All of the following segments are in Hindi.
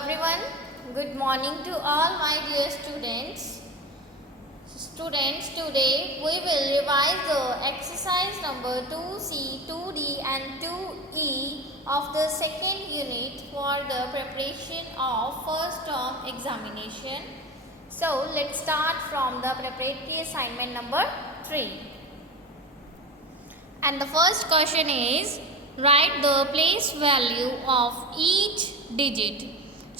everyone, good morning to all my dear students. Today we will revise the exercise number 2C, 2D and 2E of the second unit for the preparation of first term examination. So let's start from the preparatory assignment number 3. And the first question is, write the place value of each digit.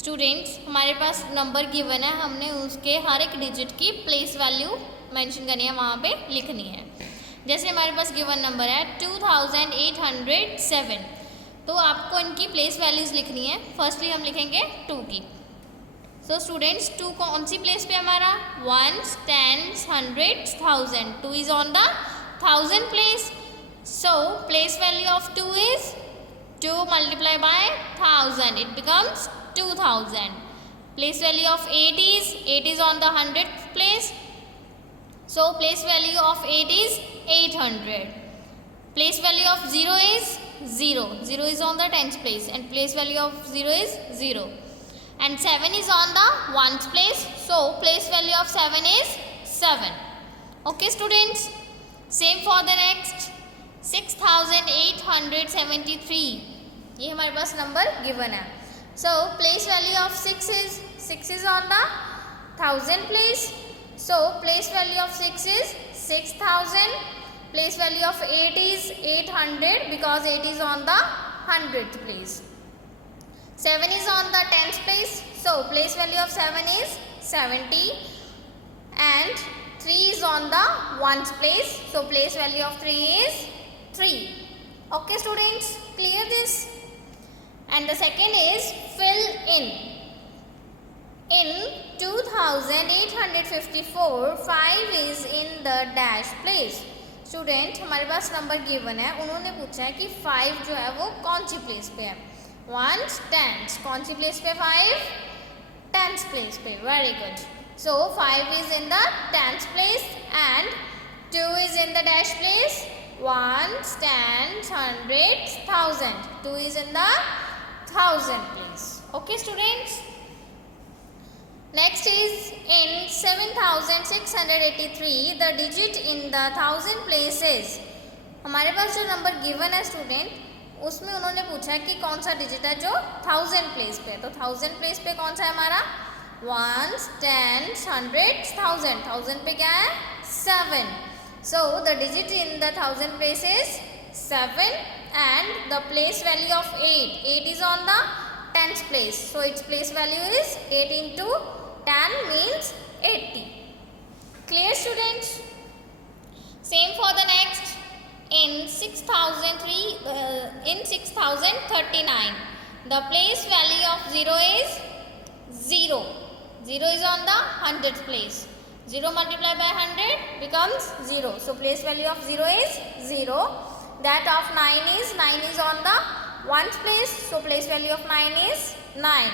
Students हमारे पास नंबर गिवन है, हमने उसके हर एक डिजिट की प्लेस वैल्यू मेंशन करनी है, वहाँ पे लिखनी है. जैसे हमारे पास गिवन नंबर है 2807, तो आपको इनकी प्लेस वैल्यूज़ लिखनी है. फर्स्टली हम लिखेंगे 2 की. सो स्टूडेंट्स 2 कौन सी प्लेस पे हमारा? 1s, 10s, 100s, 1000. 2 is on the 1000 place. So place value of 2 is 2 multiplied by 1000. It becomes 2000. Place value of 8 is on the 100th place. So place value of 8 is 800. Place value of 0 is 0. 0 is on the 10th place and place value of 0 is 0. And 7 is on the 1st place. So place value of 7 is 7. Okay students. Same for the next. 6873, ये हमारे पास नंबर गिवन है. So place value of 6 is on the 1000 place. So place value of 6 is 6000. Place value of 8 is 800 because 8 is on the 100th place. 7 is on the 10th place. So place value of 7 is 70 and 3 is on the 1st place. So place value of 3 is 3. Okay students, clear this? And the second is fill in. In 2854, 5 is in the dash place. Student हमारे पास नंबर गिवन है, उन्होंने पूछा है कि 5 जो है वो कौन सी प्लेस पे है. 1s, 10s, कौन सी प्लेस पे? 5 10th प्लेस पे. Very good. So 5 is in the 10th place and 2 is in the dash place. 1s, 10s, 100s, 1000. 2 is in the 1000 place. Okay students. Next is in 7683, the digit in the 1000 places. हमारे पास जो नंबर गिवन है स्टूडेंट, उसमें उन्होंने पूछा है कि कौन सा डिजिट है जो 1000 प्लेस पे है. तो 1000 प्लेस पे कौन सा है हमारा? 1s, 10s, 100s, 1000. 1000 पे क्या है? 7. So the digit in the 1000 place is 7 and the place value of 8. 8 is on the 10th place. So its place value is 8 into 10 means 80. Clear students? Same for the next. In 6039, the place value of 0 is 0. 0 is on the 100th place. 0 multiplied by 100 becomes 0. So place value of 0 is 0. That of 9 is on the 1st place. So place value of 9 is 9.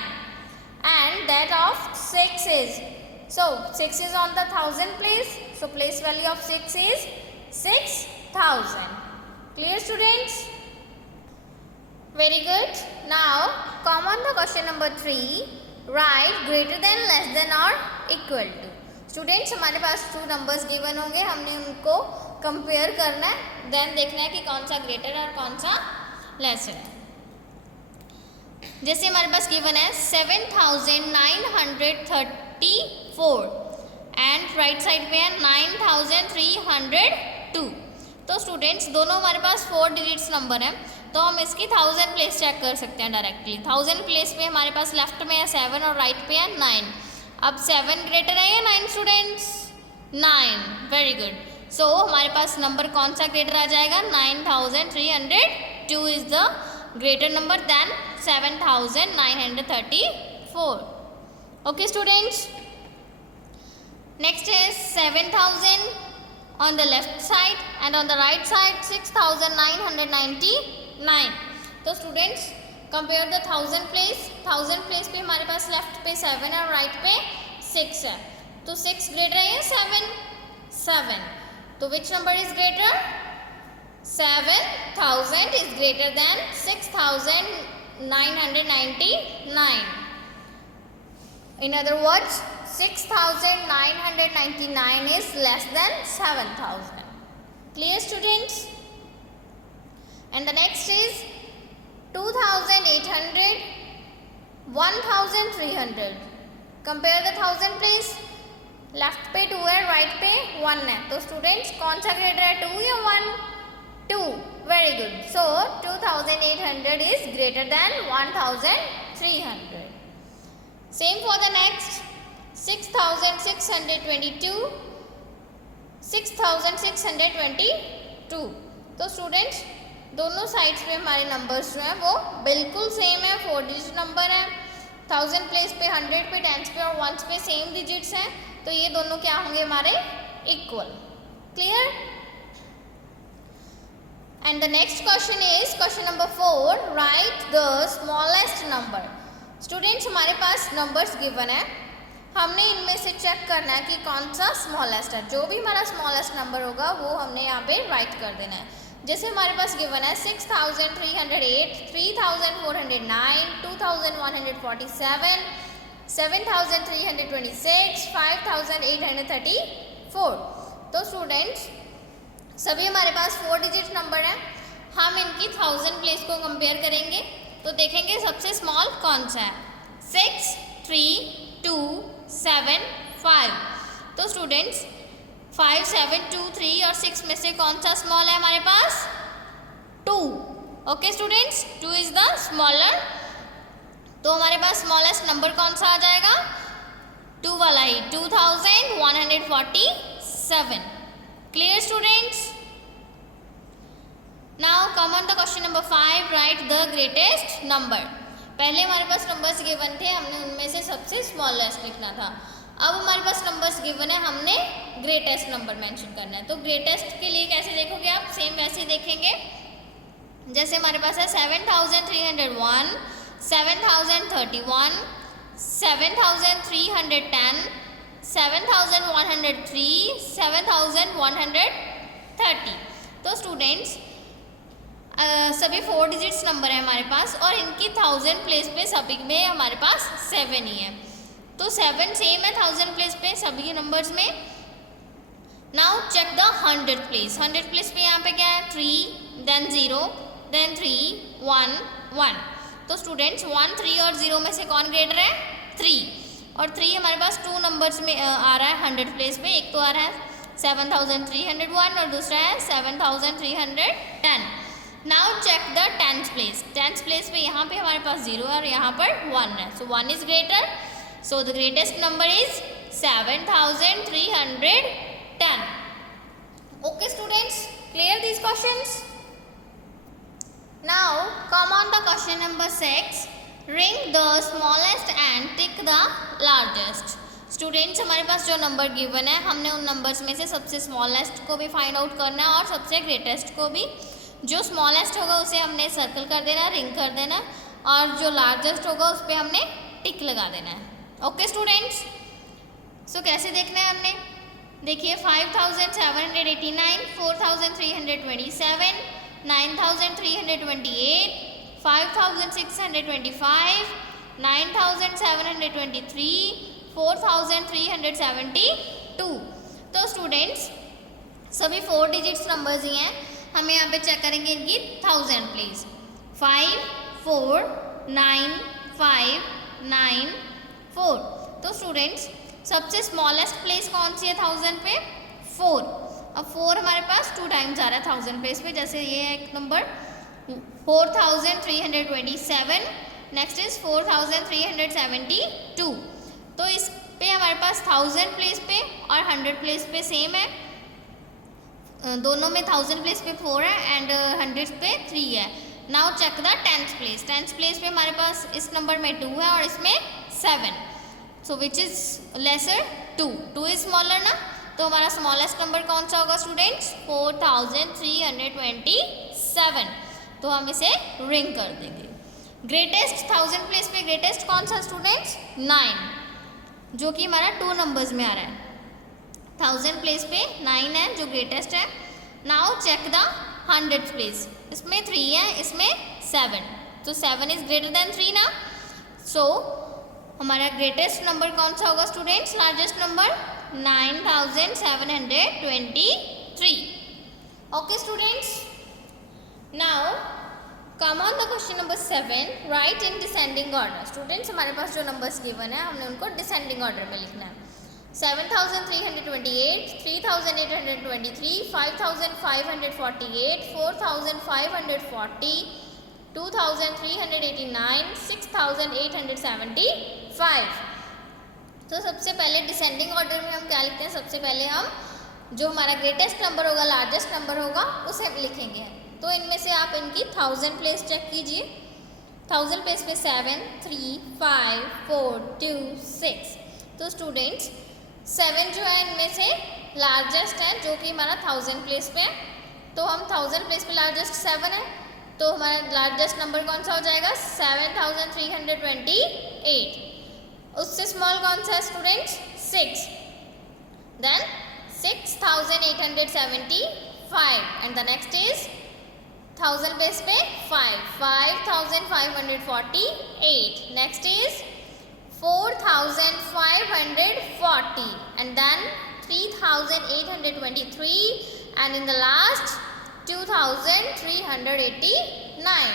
And that of 6 is. So 6 is on the 1000 place. So place value of 6 is 6000. Clear students? Very good. Now come on the question number 3. Write greater than, less than or equal to. Students हमारे पास 2 नंबर्स गिवन होंगे, हमने उनको कंपेयर करना है, देन देखना है कि कौन सा ग्रेटर है और कौन सा लेसर है. जैसे हमारे पास गिवन है 7934 एंड राइट साइड पे है 9302. तो स्टूडेंट्स दोनों हमारे पास 4 डिजिट्स नंबर है, तो हम इसकी 1000 प्लेस चेक कर सकते हैं डायरेक्टली. 1000 प्लेस पे हमारे पास लेफ्ट में है 7 और राइट पे है 9. अब 7 ग्रेटर है या 9 स्टूडेंट्स? 9. Very good. सो हमारे पास नंबर कौन सा ग्रेटर आ जाएगा? 9302 is the greater number than 7934. Okay students. Next is 7000 on the left side and on the right side 6999. तो students compare the 1000 place. 1000 place पे हमारे पास लेफ्ट पे 7 है और राइट पे 6 है. तो 6 ग्रेटर है या 7? 7. तो which number is greater? 7000 is greater than 6999. In other words, 6,999 is less than 7,000. Clear, students? And the next is 2,800, 1,300. Compare the thousand please. Left पे 2 है, राइट पे 1 है, तो स्टूडेंट्स कौन सा ग्रेटर है, 2 या 1? 2. Very good. So 2,800 is greater than 1,300. Same for the next 6,622, 6,622. तो स्टूडेंट्स दोनों साइड्स पे हमारे नंबर्स जो हैं वो बिल्कुल सेम है, 4 डिजिट नंबर है. 1000 प्लेस पे, 100 पे, 10 पे और 1 पे सेम डिजिट्स हैं, तो ये दोनों क्या होंगे हमारे equal. Clear? And the next question is question number 4. Right the smallest number. Students हमारे पास नंबर्स गिवन है, हमने इनमें से चेक करना है कि कौन सा स्मॉलेस्ट है. जो भी हमारा स्मॉलेस्ट नंबर होगा वो हमने यहाँ पे राइट कर देना है. जैसे हमारे पास गिवन है 6,308, 3,409, 2,147, 7,326, 5,834. तो स्टूडेंट्स सभी हमारे पास 4 डिजिट नंबर हैं. हम इनकी 1000 प्लेस को कंपेयर करेंगे तो देखेंगे सबसे स्मॉल कौन सा है. 6, 3, 2, 7, 5. तो स्टूडेंट्स 5, 7, 2, 3 और 6 में से कौन सा स्मॉल है हमारे पास? 2. Okay students, 2 is the smaller. तो हमारे पास स्मॉलेस्ट नंबर कौन सा आ जाएगा? 2 वाला ही, 2,147. Clear students? Now come on the question number 5. Right the greatest number. पहले हमारे पास नंबर्स गिवन थे, हमने उनमें से सबसे स्मॉलेस्ट लिखना था. अब हमारे पास नंबर्स गिवन है, हमने ग्रेटेस्ट नंबर मेंशन करना है. तो ग्रेटेस्ट के लिए कैसे देखोगे आप? सेम वैसे ही देखेंगे जैसे हमारे पास है 7,301, 7,031, 7,310, 7,103, 7,130. तो स्टूडेंट्स सभी 4 डिजिट्स नंबर है हमारे पास और इनकी 1000 प्लेस पे सभी में हमारे पास 7 ही है. तो 7 सेम है 1000 प्लेस पे सभी नंबर्स में. Now check the 100 place. 100 place पे यहाँ पे क्या है? 3, देन 0, देन 3, 1, 1. तो स्टूडेंट्स 1, 3 और 0 में से कौन ग्रेटर है? 3. और 3 हमारे पास 2 नंबर्स में आ रहा है 100 प्लेस पे. एक तो आ रहा है 7,301 और दूसरा है 7,310. Now check the 10th place. 10th place पे यहाँ पे हमारे पास 0 और यहाँ पर 1 है. सो 1 is greater. So the greatest number is 7,310. Okay students, clear these questions? Now come on the question number 6. Ring the smallest and tick the largest. Students हमारे पास जो नंबर गिवन है हमने उन नंबर्स में से सबसे स्मॉलेस्ट को भी फाइंड आउट करना है और सबसे ग्रेटेस्ट को भी. जो स्मॉलेस्ट होगा उसे हमने सर्कल कर देना, रिंग कर देना और जो लार्जेस्ट होगा उस पर हमने टिक लगा देना है. ओके स्टूडेंट्स, सो कैसे देखना है हमने? देखिए 5,789, 4,327, 9,328, 5,625, 9,723, 4,372. तो स्टूडेंट्स सभी 4 डिजिट्स नंबर्स ही हैं. हमें यहाँ पे चेक करेंगे इनकी 1000 प्लेस. 5, 4, 9, 5, 9, 4. तो स्टूडेंट्स सबसे स्मॉलेस्ट प्लेस कौन सी है 1000 पे? 4. अब 4 हमारे पास 2 टाइम्स आ रहा है 1000 प्लेस पे. जैसे ये है एक नंबर 4,327, नेक्स्ट इज 4,372. तो इस पे हमारे पास 1000 प्लेस पे और 100 प्लेस पे सेम है. दोनों में 1000 प्लेस पे 4 है एंड 100 पे 3 है. Now check the 10th place. 10th place पे हमारे पास इस नंबर में 2 है और इसमें 7. So which is lesser? 2. 2 is smaller ना. तो हमारा स्मॉलेस्ट नंबर कौन सा होगा स्टूडेंट्स? 4,327. तो हम इसे रिंग कर देंगे. ग्रेटेस्ट 1000 प्लेस पे ग्रेटेस्ट कौन सा स्टूडेंट्स? 9, जो कि हमारा 2 नंबर्स में आ रहा है. 1000 प्लेस पे 9 है जो ग्रेटेस्ट है. Now check the 100 place. इसमें 3 है, इसमें 7. तो 7 इज ग्रेटर देन 3 ना. सो हमारा ग्रेटेस्ट नंबर कौन सा होगा students? Largest number 9723. Okay students, now come on the question number 7. Right in descending order. Students हमारे पास जो नंबर्स गिवन है हमने उनको डिसेंडिंग ऑर्डर में लिखना है. 7328, 3823, 5548, 4540, 2389, 6875. तो सबसे पहले डिसेंडिंग ऑर्डर में हम क्या लिखते हैं? सबसे पहले हम जो हमारा ग्रेटेस्ट नंबर होगा, लार्जेस्ट नंबर होगा, उसे लिखेंगे. तो इनमें से आप इनकी 1000 प्लेस चेक कीजिए. 1000 प्लेस पे 7, 3, 5, 4, 2, 6. तो स्टूडेंट्स 7 जो है इनमें से लार्जेस्ट है, जो कि हमारा 1000 प्लेस पे है. तो हम 1000 प्लेस पे लार्जेस्ट 7 है, तो हमारा लार्जेस्ट नंबर कौन सा हो जाएगा? 7328. उससे स्मॉल कौन सा है students? 6. Then 6875 and the next is 1000 place पे 5, 5548. Next is 4540 and then 3823 and in the last 2389.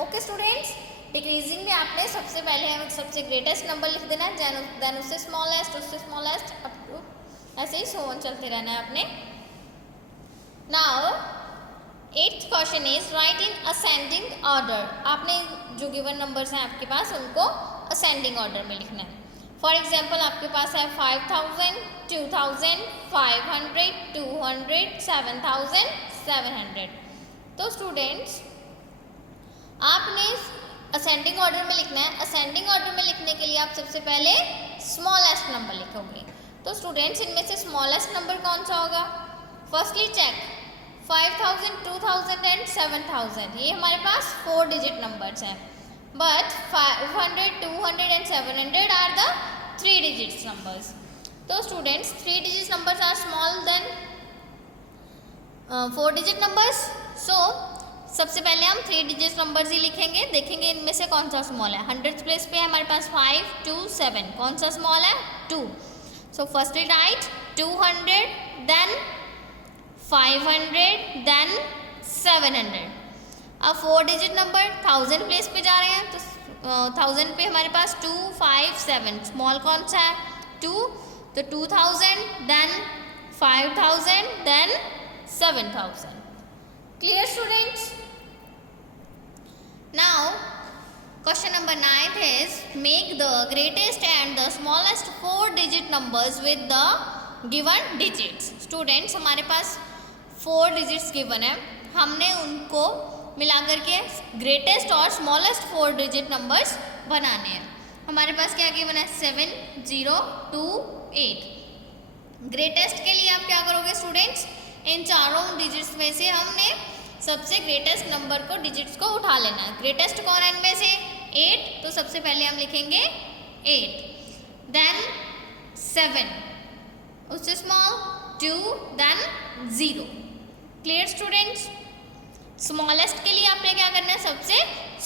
Okay students, decreasing में आपने सबसे पहले हमें सबसे ग्रेटेस्ट नंबर लिख देना है, देन उससे स्मॉलेस्ट, उससे स्मॉलेस्ट, अप टू ऐसे ही सो ऑन चलते रहना है आपने. Now 8th question is right in ascending order. आपने जो गिवन नंबर्स हैं आपके पास उनको असेंडिंग ऑर्डर में लिखना है. फॉर एग्जाम्पल आपके पास है 5000, 2000, 500, 200, 7700. तो स्टूडेंट्स आपने असेंडिंग ऑर्डर में लिखना है. असेंडिंग ऑर्डर में लिखने के लिए आप सबसे पहले स्मॉलेस्ट नंबर लिखोगे. तो स्टूडेंट्स इनमें से स्मॉलेस्ट नंबर कौन सा होगा? Firstly check 5000, 2000 and 7000. ये हमारे पास 4 डिजिट नंबर्स हैं. But 500, 200 and 700 are the 3 digits numbers. तो students 3 digit numbers are small than 4 digit numbers. So सबसे पहले हम 3 digit numbers ही लिखेंगे. देखेंगे इनमें से कौन सा स्मॉल है. 100 प्लेस पे हमारे पास 5, 2, 7. कौन सा स्मॉल है? 2. So firstly write 200, then 500, then 700. अब 4 डिजिट नंबर 1000 प्लेस पे जा रहे हैं, तो 1000 पे हमारे पास 2, 5, 7. स्मॉल कौन सा है? 2. तो 2000, then 5000, then 7000. Clear students? Now question number 9 is make the greatest and the smallest 4 digit numbers with the given digits. Students हमारे पास 4 डिजिट्स गिवन है, हमने उनको मिलाकर के ग्रेटेस्ट और स्मॉलेस्ट 4 डिजिट नंबर्स बनाने हैं. हमारे पास क्या गिवन है? 7, 0, 2, 8. ग्रेटेस्ट के लिए आप क्या करोगे स्टूडेंट्स? इन चारों डिजिट्स में से हमने सबसे ग्रेटेस्ट नंबर को डिजिट्स को उठा लेना है. ग्रेटेस्ट कौन है इनमें से? 8. तो सबसे पहले हम लिखेंगे 8. देन 7, उससे small 2, then 0. Clear students? Smallest के लिए आपने क्या करना है? सबसे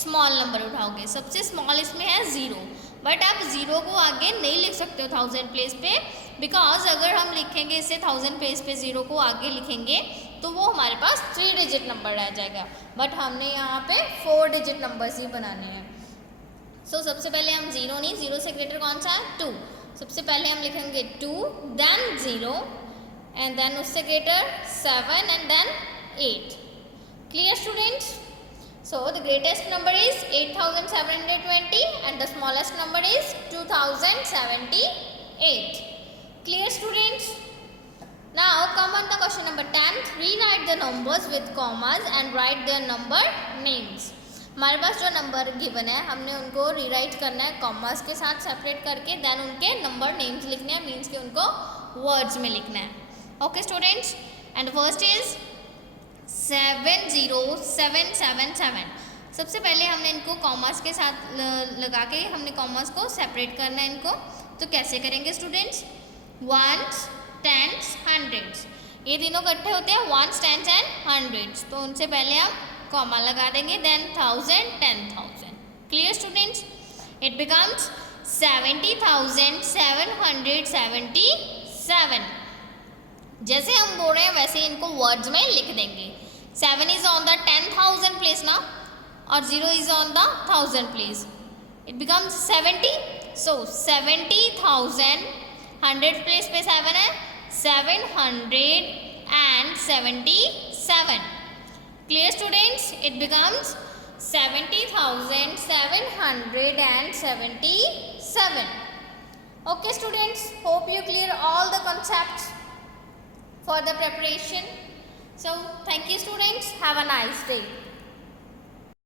स्मॉल नंबर उठाओगे. सबसे स्मॉल इसमें है 0, बट आप 0 को आगे नहीं लिख सकते हो 1000 प्लेस पे, बिकॉज अगर हम लिखेंगे इसे 1000 प्लेस पे 0 को आगे लिखेंगे तो वो हमारे पास 3 डिजिट नंबर रह जाएगा. बट हमने यहाँ पे 4 डिजिट नंबर्स ही बनाने हैं. सो सबसे पहले हम 0 नहीं, 0 से ग्रेटर कौन सा है? 2. सबसे पहले हम लिखेंगे 2, देन 0 एंड देन उससे greater 7 and then 8. Clear students? So the greatest number is 8720 and the smallest number is 2078. Clear students? Now come on the question number 10. Rewrite the numbers with commas and write their number names. हमारे पास जो नंबर गिवन है हमने उनको रीराइट करना है कॉमास के साथ सेपरेट करके, देन उनके नंबर नेम्स लिखने हैं, मीन्स कि उनको वर्ड्स में लिखना है. Okay students, and first is 70777. सबसे पहले हमने इनको कॉमास के साथ लगा के हमने कॉमास को सेपरेट करना है इनको. तो कैसे करेंगे स्टूडेंट्स? 1s, 10s, 100s. ये तीनों इकट्ठे होते हैं 1s, 10s एंड 100s. तो उनसे पहले हम कॉमा लगा देंगे, then 1000, 10,000. Clear students? It becomes 70,777। जैसे हम बोल रहे हैं वैसे इनको वर्ड्स में लिख देंगे। 7 इज ऑन द 10,000 प्लेस ना, और 0 is on the 1000 place, it becomes 70। So 70,000, 100 place पे 7 है, 777। Clear students? It becomes 70,777. Okay students, hope you clear all the concepts for the preparation. So thank you students, have a nice day.